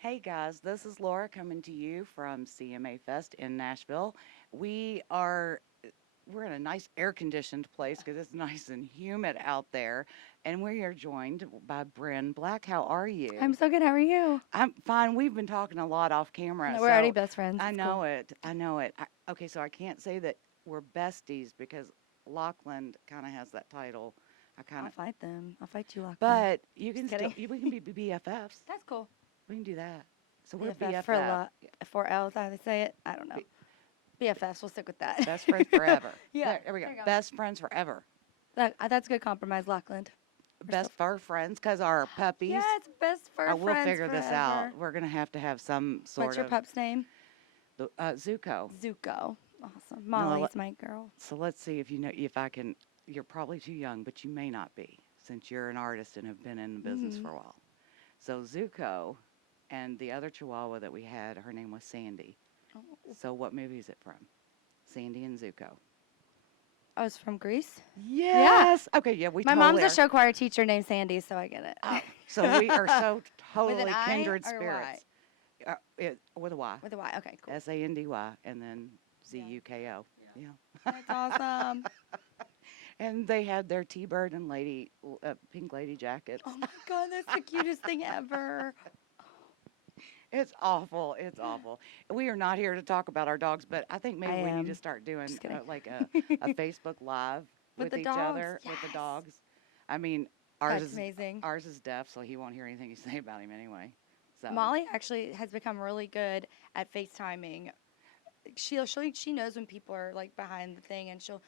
Hey guys, this is Laura coming to you from CMA Fest in Nashville. We are we're in a nice air-conditioned place because it's nice and humid out there, and we are joined by Brinn Black. How are I'm you? so good. How are you? I'm fine. We've been talking a lot off camera, No, we're already so best friends. I It's cool. know it. I know it. Okay, so I can't say that we're besties because Lachlan kind of has that title. I kind I'll of, fight them. I'll fight you, Lachlan. but you Just can still kidding. we can be BFFs. That's cool. We can do that. So we're BFF for a BFF. lot. 4L's, how they say it. I don't know. BFFs. We'll stick with that. Best friends forever. Yeah. There we go. There you go. Best friends forever. That's a good compromise, Lachlan. We're Best still. fur friends because our puppies. Yeah, it's best I fur will friends figure this out. forever. We're gonna have some What's sort your of pup's name? Zuko. Zuko. Awesome. No, Molly's my girl. so let's see if you know if I can. You're probably too young, but you may not be since you're an artist and have been in the business Mm-hmm. for a while. So Zuko and the other Chihuahua that we had, her name was Sandy. Oh. So what movie is it from? Sandy and Zuko. I was from Greece. Yeah. Yes. Okay. Yeah, we My totally mom's a are. show choir teacher named Sandy, so I get it. Oh, so we are so With an totally I kindred or a Y? spirits. With a Y. With a Y. Okay, cool. Sandy, and then Yeah. Zuko. Yeah. That's awesome. And they had their T-bird and pink lady jackets. Oh my god, that's the cutest thing ever. It's awful. It's awful. We are not here to talk about our dogs, but I think I maybe we need to am. start doing Just kidding. like a Facebook Live With with the each dogs, other with the yes. dogs. I mean, ours That's is amazing. ours is deaf, so he won't hear anything you say about him anyway. So Molly actually has become really good at FaceTiming. She knows when people are like behind the thing, and she'll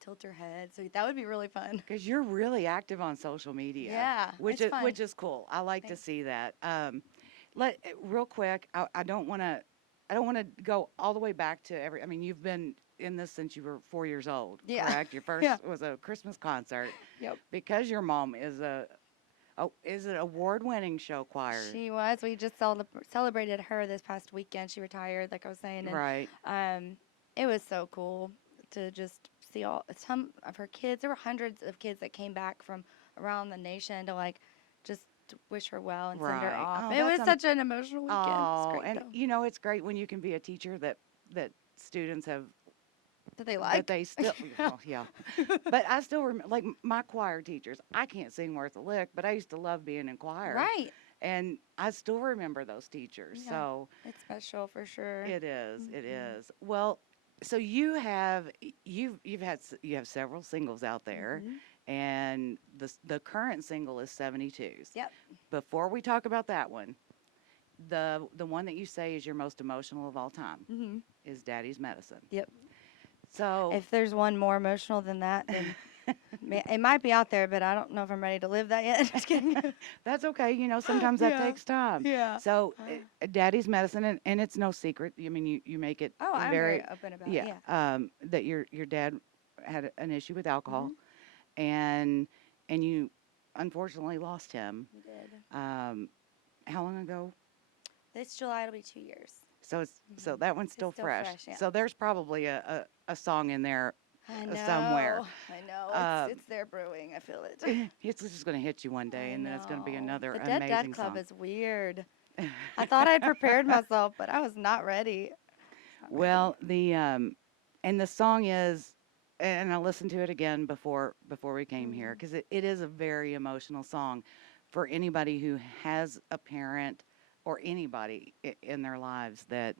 tilt her head. So that would be really fun. because you're really active on social media, Yeah, which it's is fun. which is cool. I like to Thanks. see that. Real quick. I don't want to go all the way back to every. I mean, you've been in this since you were 4 years old, Yeah. correct? Your first Yeah. was a Christmas concert Yep. because your mom is is an award-winning show choir, She was. We just celebrated her this past weekend. She retired, like I was saying, and right? it was so cool to just see all some of her kids. There were hundreds of kids that came back from around the nation to like just to wish her well and send her Right. off. Oh, It was that's such an emotional weekend. It's oh, great and though. it's great when you can be a teacher that students have That they that liked. they still, well, yeah. But I still remember, like my choir teachers. I can't sing worth a lick, but I used to love being in choir, Right. and I still remember those teachers. Yeah. So It's special for sure. it is, it Mhm. is. Well, so you have several singles out there, Mhm. and the current single is 72s. Yep. Before we talk about that one, the one that you say is your most emotional of all time Mhm. is Daddy's Medicine. Yep. So If there's one more emotional than that, then it might be out there, but I don't know if I'm ready to live that yet. Just kidding. that's okay. Sometimes that Yeah. takes time. Yeah. So, Uh, Daddy's Medicine, and it's no secret. I mean, you make it oh, I'm very, very open about it. yeah, Yeah. that your dad had an issue with alcohol, Mhm. and you unfortunately lost him. We did. Um, how long ago? This July it'll be 2 years. So Mhm. that one's It's still still fresh. fresh, yeah. So there's probably a song in there I know. somewhere. I know. Um, It's there brewing. I feel it. it's just going to hit you one day, I and then it's going to be know. another The Dead Dad amazing Club song. is weird. I thought I'd prepared myself, but I was not ready. Not ready. Well, and the song is, and I listened to it again before we came here Mhm. because it is a very emotional song for anybody who has a parent or anybody in their lives that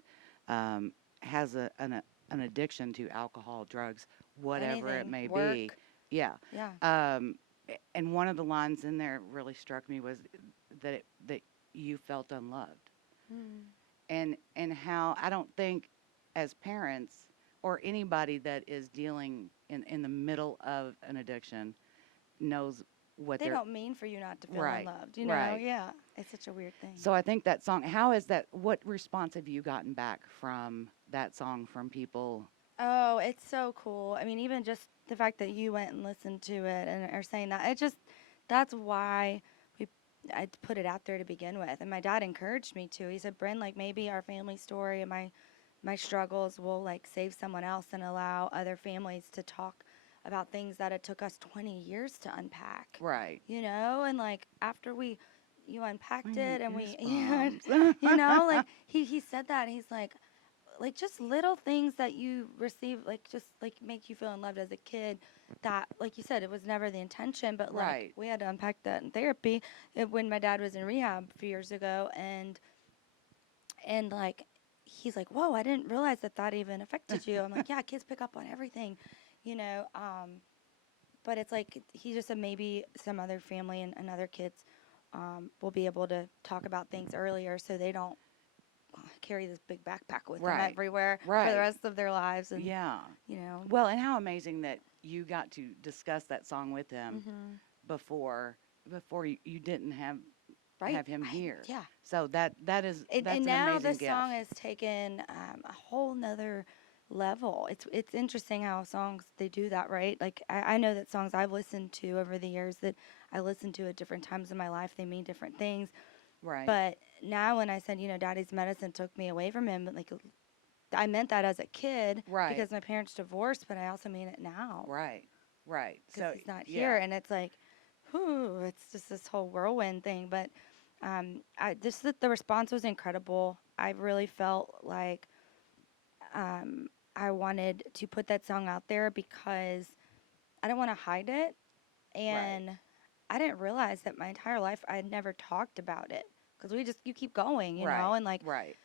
has an addiction to alcohol, drugs, whatever it Anything. may be. Work. Yeah. Yeah. And one of the lines in there really struck me was that you felt unloved Mm. and how I don't think as parents or anybody that is dealing in the middle of an addiction knows what They they're don't mean for you not to feel right, unloved, right. Yeah. It's such a weird thing. So I think that song, how is that, what response have you gotten back from that song from people? Oh, it's so cool. I mean, even just the fact that you went and listened to it and are saying that, that's why we, I put it out there to begin with. And my dad encouraged me to. He said, Bryn, like maybe our family story and my struggles will like save someone else and allow other families to talk about things that it took us 20 years to unpack. Right. And like after we you unpacked I get it, and we, yeah, goosebumps. like he said that, and he's like just little things that you receive, like just like make you feel loved as a kid. That, like you said, it was never the intention, but like Right. we had to unpack that in therapy when my dad was in rehab a few years ago, and like he's like, whoa, I didn't realize that that even affected you. I'm like, yeah, kids pick up on everything, you know. But it's like he just said maybe some other family and other kids will be able to talk about things earlier so they don't carry this big backpack with them Right. everywhere for the Right. rest of their lives. And, Yeah. you know, Well, and how amazing that you got to discuss that song with him hmm before you didn't right. have him here. Yeah. So And that's an now amazing this gift. song has taken a whole nother level. It's interesting how songs they do that, right? Like I know that songs I've listened to over the years that I listened to at different times in my life, they mean different things. Right. But now when I said, Daddy's medicine took me away from him, like I meant that as a kid Right. because my parents divorced, but I also mean it now Right. Right. because So he's not yeah. here, and it's like, whew, it's just this whole whirlwind thing. But the response was incredible. I really felt like I wanted to put that song out there because I don't want to hide it, Right. and I didn't realize that my entire life I had never talked about it because you keep going, Right. and like, Right.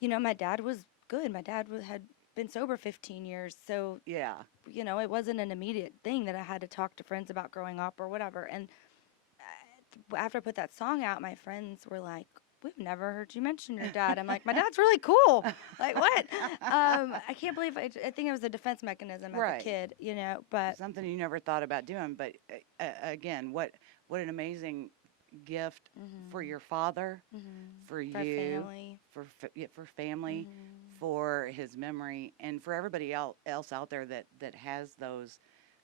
my dad was good. My dad had been sober 15 years, so Yeah. it wasn't an immediate thing that I had to talk to friends about growing up or whatever. And after I put that song out, my friends were like, "We've never heard you mention your dad." I'm like, "My dad's really cool." Like, what? I can't believe I think it was a defense mechanism as a Right. kid, but Something you never thought about doing, but again, what an amazing gift for hmm your father, hmm for for you, family. yeah, for family, hmm for his memory, and for everybody else out there that has those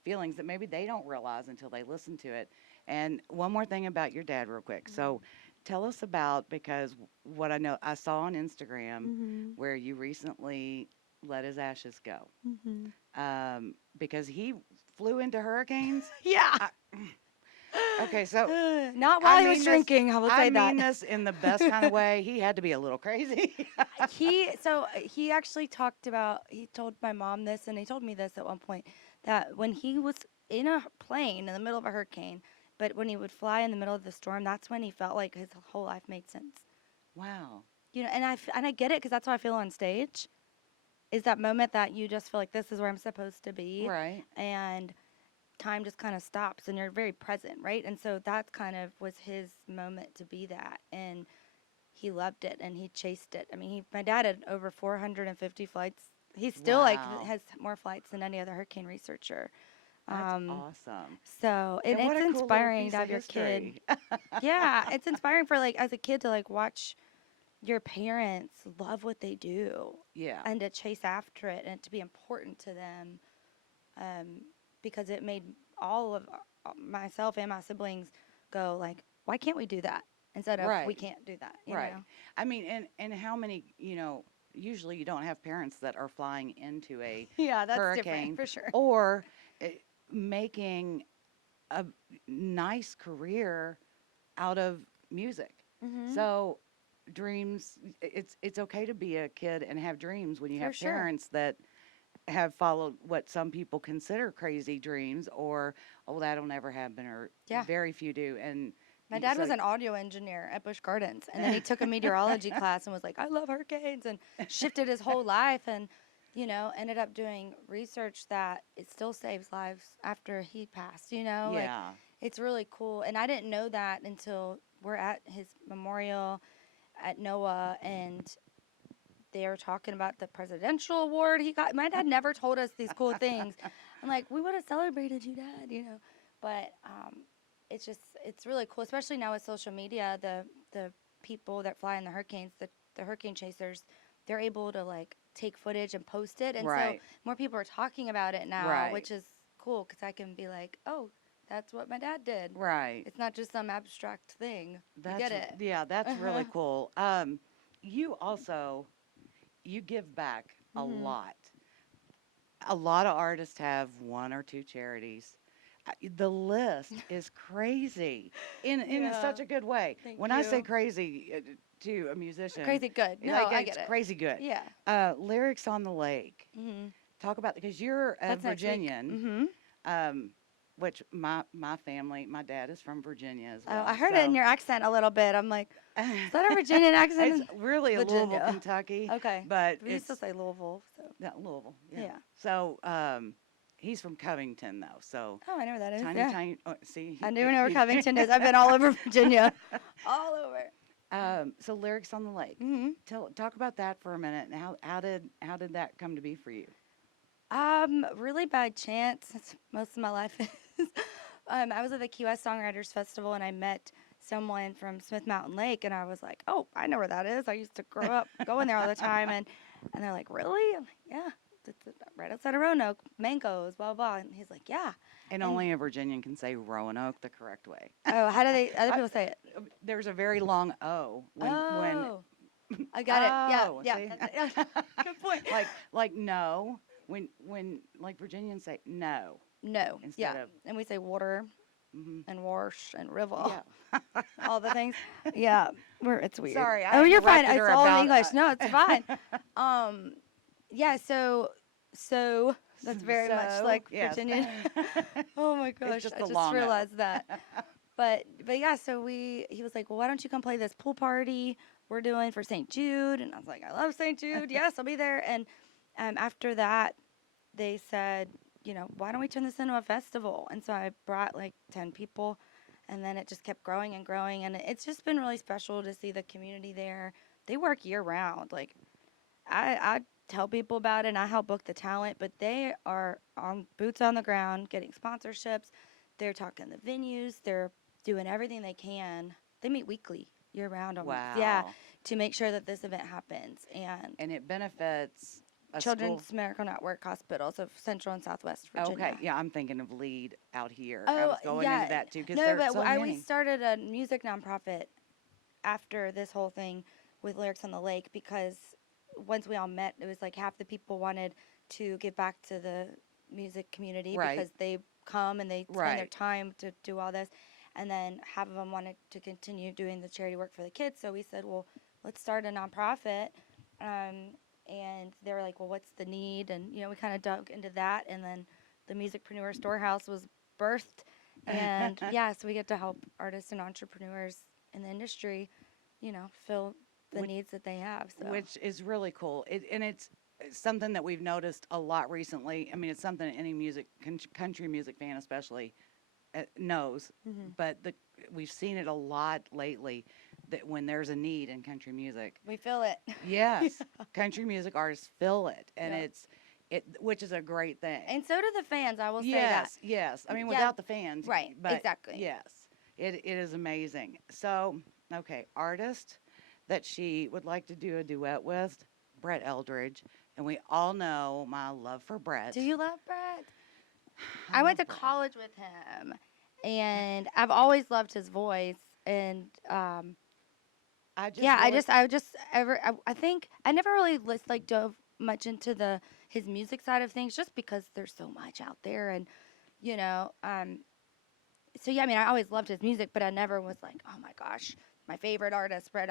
feelings that maybe they don't realize until they listen to it. And one more thing about your dad, real quick. So, tell us about, because what I know I saw on Instagram hmm where you recently let his ashes go, hmm because he flew into hurricanes. Yeah. I, okay, so Not I while he was mean this. drinking, I will I say that. mean this in the best kind of way. He had to be a little crazy. He actually talked about, he told my mom this, and he told me this at one point, that when he was in a plane in the middle of a hurricane, but when he would fly in the middle of the storm, that's when he felt like his whole life made sense. Wow. And I get it because that's how I feel on stage. Is that moment that you just feel like this is where I'm supposed to be, Right. and time just kind of stops, and you're very present, right? And so that kind of was his moment to be that, and he loved it and he chased it. I mean, my dad had over 450 flights. He still like Wow. has more flights than any other hurricane researcher. That's Um, awesome. and And what it's a cool little inspiring to piece of have your kid. history. Yeah, it's inspiring for like as a kid to like watch your parents love what they do Yeah. and to chase after it and to be important to them. Um, because it made all of myself and my siblings go like, why can't we do that instead of we Right. can't do that, Right. I mean, and how many, usually you don't have parents that are flying into a Yeah, that's different hurricane for sure. or making a nice career out of music. Mhm. So dreams, it's okay to be a kid and have dreams when you For have sure. parents that have followed what some people consider crazy dreams, or oh, that'll never happen, or Yeah. very few do. And My dad so was an audio engineer at Busch Gardens, and then he took a meteorology class and was like, "I love hurricanes," and shifted his whole life, and ended up doing research that it still saves lives after he passed. Like yeah. it's really cool, and I didn't know that until we're at his memorial at NOAA, and they were talking about the presidential award he got. My dad never told us these cool things. I'm like, we would have celebrated you, Dad. But it's really cool, especially now with social media. The people that fly in the hurricanes, the hurricane chasers, they're able to like take footage and post it, and so Right. more people are talking about it now, Right. which is cool because I can be like, oh, that's what my dad did. Right. It's not just some abstract thing. You get That's it. yeah, that's Uh-huh. really cool. You also you give back a Mhm. lot. A lot of artists have one or two charities. The list is crazy in Yeah. such a good way. Thank When I say you. crazy to a musician, Crazy good. No, like I it's get it. crazy good. Yeah. Lyrics on the Lake. Mhm. Talk about because you're a That's next week. Virginian, Mhm. um, which my family, my dad is from Virginia as Oh, I well. heard it in So your accent a little bit. I'm like, is that a Virginian accent it's in really a Louisville, Virginia? Kentucky, Okay. but We used to it's say Louisville, so not Louisville. Yeah. yeah. So he's from Covington though. So Oh, I know where that is. tiny, Yeah. tiny. Oh, see, I do know where Covington is. I've been all over Virginia. All over. So lyrics on the lake. Mhm. Talk about that for a minute. And how did that come to be for you? Really by chance. That's most of my life is. I was at the Key West Songwriters Festival and I met someone from Smith Mountain Lake, and I was like, "Oh, I know where that is. I used to grow up going there all the time." And they're like, "Really?" I'm like, "Yeah, it's right outside of Roanoke, mangoes, blah blah." And he's like, "Yeah." And And only a Virginian can say Roanoke the correct way. oh, how do they other I, people say it? there's a very long O when Oh, I got it. Yeah, oh yeah. see That's it. Good point. like no when like Virginians say no No, instead yeah, of and we say water mhm. and wash and river. Yeah. All the things. Yeah, it's weird. Sorry, I Oh, you're fine. interrupted It's her all in about English. No, it's fine. Um, yeah. So that's very much so like yes. Virginian. Oh my gosh, just I a just long O. realized that. But yeah, so he was like, well, why don't you come play this pool party we're doing for St. Jude? And I was like, I love St. Jude. Yes, I'll be there. And after that, they said, why don't we turn this into a festival? And so I brought like 10 people, and then it just kept growing and growing. And it's just been really special to see the community there. They work year round. Like, I tell people about it and I help book the talent, but they are on boots on the ground, getting sponsorships. They're talking the venues. They're doing everything they can. They meet weekly, year round almost. Yeah, Wow. to make sure that this event happens. And And it benefits a school. Children's Medical Network hospitals of Central and Southwest Okay, Virginia. yeah, I'm thinking of Lead out here. I Oh, was going into yeah. that too because No, there are but so we many. started a music nonprofit after this whole thing with Lyrics on the Lake because once we all met, it was like half the people wanted to give back to the music community Right. because they come and they spend their Right. time to do all this. And then half of them wanted to continue doing the charity work for the kids. So we said, well, let's start a nonprofit. And they were like, well, what's the need? And, we kind of dug into that. And then the Musicpreneur Storehouse was birthed. And yeah, so we get to help artists and entrepreneurs in the industry, fill the Which, needs that they have. So which is really cool. And it's something that we've noticed a lot recently. I mean, it's something any country music fan especially knows, Mhm. but we've seen it a lot lately that when there's a need in country music, we feel it. yes, country music artists fill it, and Yeah. which is a great thing. And so do the fans, I will say that. Yes, yes. I mean, Yeah, without the fans, right, but exactly. yes, it is amazing. So, okay, artist that she would like to do a duet with, Brett Eldridge, and we all know my love for Brett. Do you love Brett? I I went love to Brett. college with him, and I've always loved his voice. And I I really, just I think I never really dove much into his music side of things, just because there's so much out there, and you know, so yeah, I mean, I always loved his music, but I never was like, oh my gosh, my favorite artist, Brett,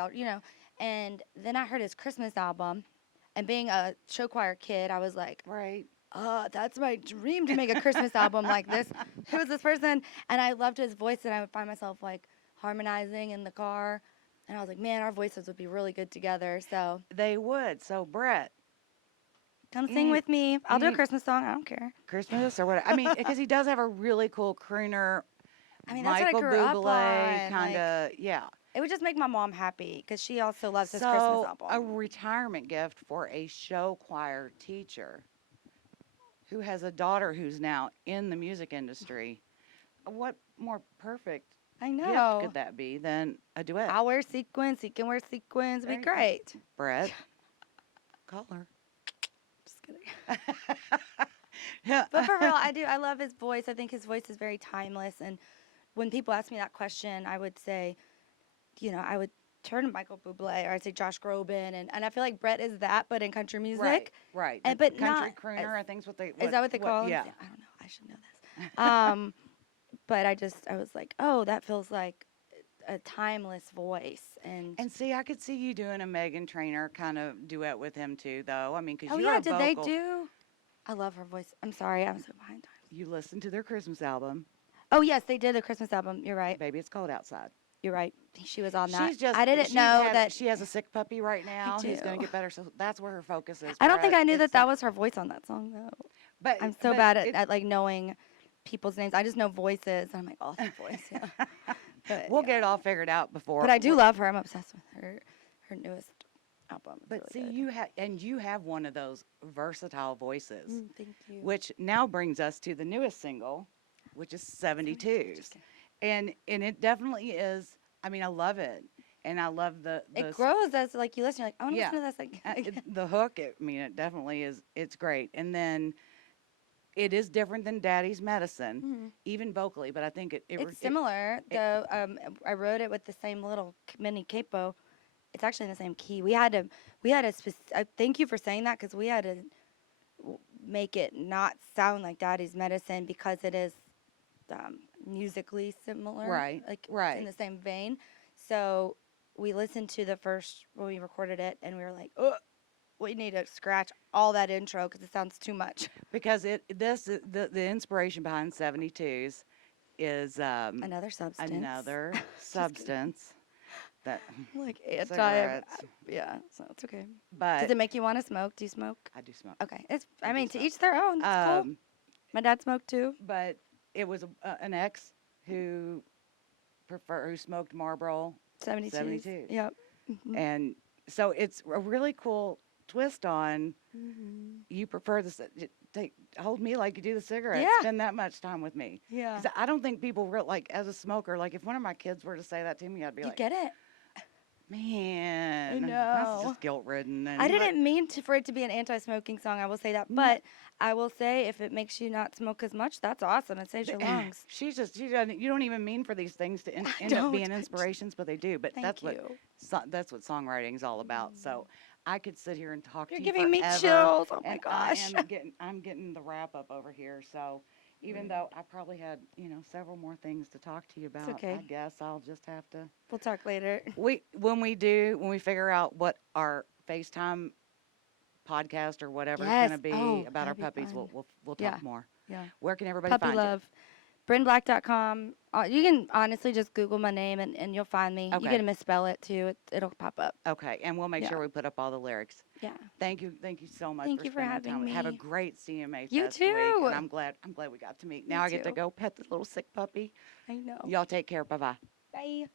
And then I heard his Christmas album, and being a show choir kid, I was like, right. that's my dream to make a Christmas album like this. Who is this person? And I loved his voice, and I would find myself like harmonizing in the car. And I was like, man, our voices would be really good together. So They would. So, Brett, come you sing need, with me. I'll you do a need Christmas song. I don't care. Christmas or what? I mean, because he does have a really cool crooner, I mean, that's what I Michael grew up Bublé on. kind of, yeah. It would just make my mom happy because she also loves his Christmas So, a album. retirement gift for a show choir teacher who has a daughter who's now in the music industry. What more perfect I gift know. could that be than a duet? I'll wear sequins. He can wear sequins. It'd be There you go. great. Brett, call her. Just kidding. Yeah. But for real, I do. I love his voice. I think his voice is very timeless. And when people ask me that question, I would say, I would turn to Michael Bublé, or I'd say Josh Groban. And I feel like Brett is that, but in country music. Right, right. But Country not crooner, I think is what they. Is that what they call him? Yeah. I don't know. I should know this. but I was like, oh, that feels like a timeless voice. And see, I could see you doing a Megan Trainor kind of duet with him too, though. I mean, because Oh you're yeah, a did they vocal. do? I love her voice. I'm sorry, I'm so behind time. You listen to their Christmas album. Oh yes, they did the Christmas album. You're right. Baby, it's cold outside. You're right. She was on that. She's just I didn't she's know had that. she has a sick puppy right I now. do. He's gonna get better, so that's where her focus is. I don't think But I knew that it's that was her voice on that song though. but I'm so but bad it, at like knowing people's names. I just know voices. I'm like, oh, that voice. Yeah. But, we'll get yeah. it all figured out before. But I do love her. I'm obsessed with her newest album. It's But see, really good. you have one of those versatile voices, Thank you. which now brings us to the newest single, which is 72s. Just kidding. And it definitely is. I mean, I love it, and I love the It grows as like you listen. You're like, I want to yeah, listen to this. Like, the hook. I mean, it definitely is. It's great, and then it is different than Daddy's Medicine, Mhm. even vocally. But I think It's similar though. I wrote it with the same little mini capo. It's actually in the same key. Thank you for saying that because we had to make it not sound like Daddy's Medicine because it is musically similar. Right, Like it's right. in the same vein. So we listened to the first when we recorded it, and we were like, oh, we need to scratch all that intro because it sounds too much. because the inspiration behind 72s is Another substance. another Just kidding. substance that Like anti. cigarettes. Yeah, so it's okay. But Does it make you want to smoke? Do you smoke? I do smoke. Okay, it's. I I do mean, to smoke. each their own. That's cool. Um, My dad smoked too. but it was an ex who who smoked Marlboro 72s. 72s. Yep. Mhm. And so it's a really cool twist on Mhm. you prefer hold me like you do the cigarettes. Yeah. Spend that much time with me. Yeah. 'Cause I don't think people like as a smoker, like if one of my kids were to say that to me, I'd be You like, get it? man, that's know. just guilt ridden. I didn't mean for it to be an anti-smoking song. I will say that, but I will say if it makes you not smoke as much, that's awesome. It saves your lungs. She doesn't. You don't even mean for these things to end up don't. being inspirations, but they do. But Thank that's what you. that's what songwriting is all about. So I could sit here and talk You're to you giving me forever, chills. Oh my and gosh. I'm getting the wrap up over here. So even though I probably had several more things to talk to you about, okay. I guess I'll just have to. We'll talk later. When we figure out what our FaceTime podcast or whatever is Yes. going to be Oh, about our that'd be puppies, fun. we'll Yeah. talk more. Yeah. Where can everybody Puppy find love. BrinnBlack.com. You can honestly just Google my name and you'll find me. Okay. You can misspell it too. It'll pop up. you? Okay, and we'll make Yeah. sure we put up all the lyrics. Yeah. Thank you so much. Thank for you for spending having time. Have a me. great CMA Fest You week, too. and I'm glad we got to meet. Now I get to too. go pet this little sick puppy. I know. Y'all take care. Bye bye. Bye.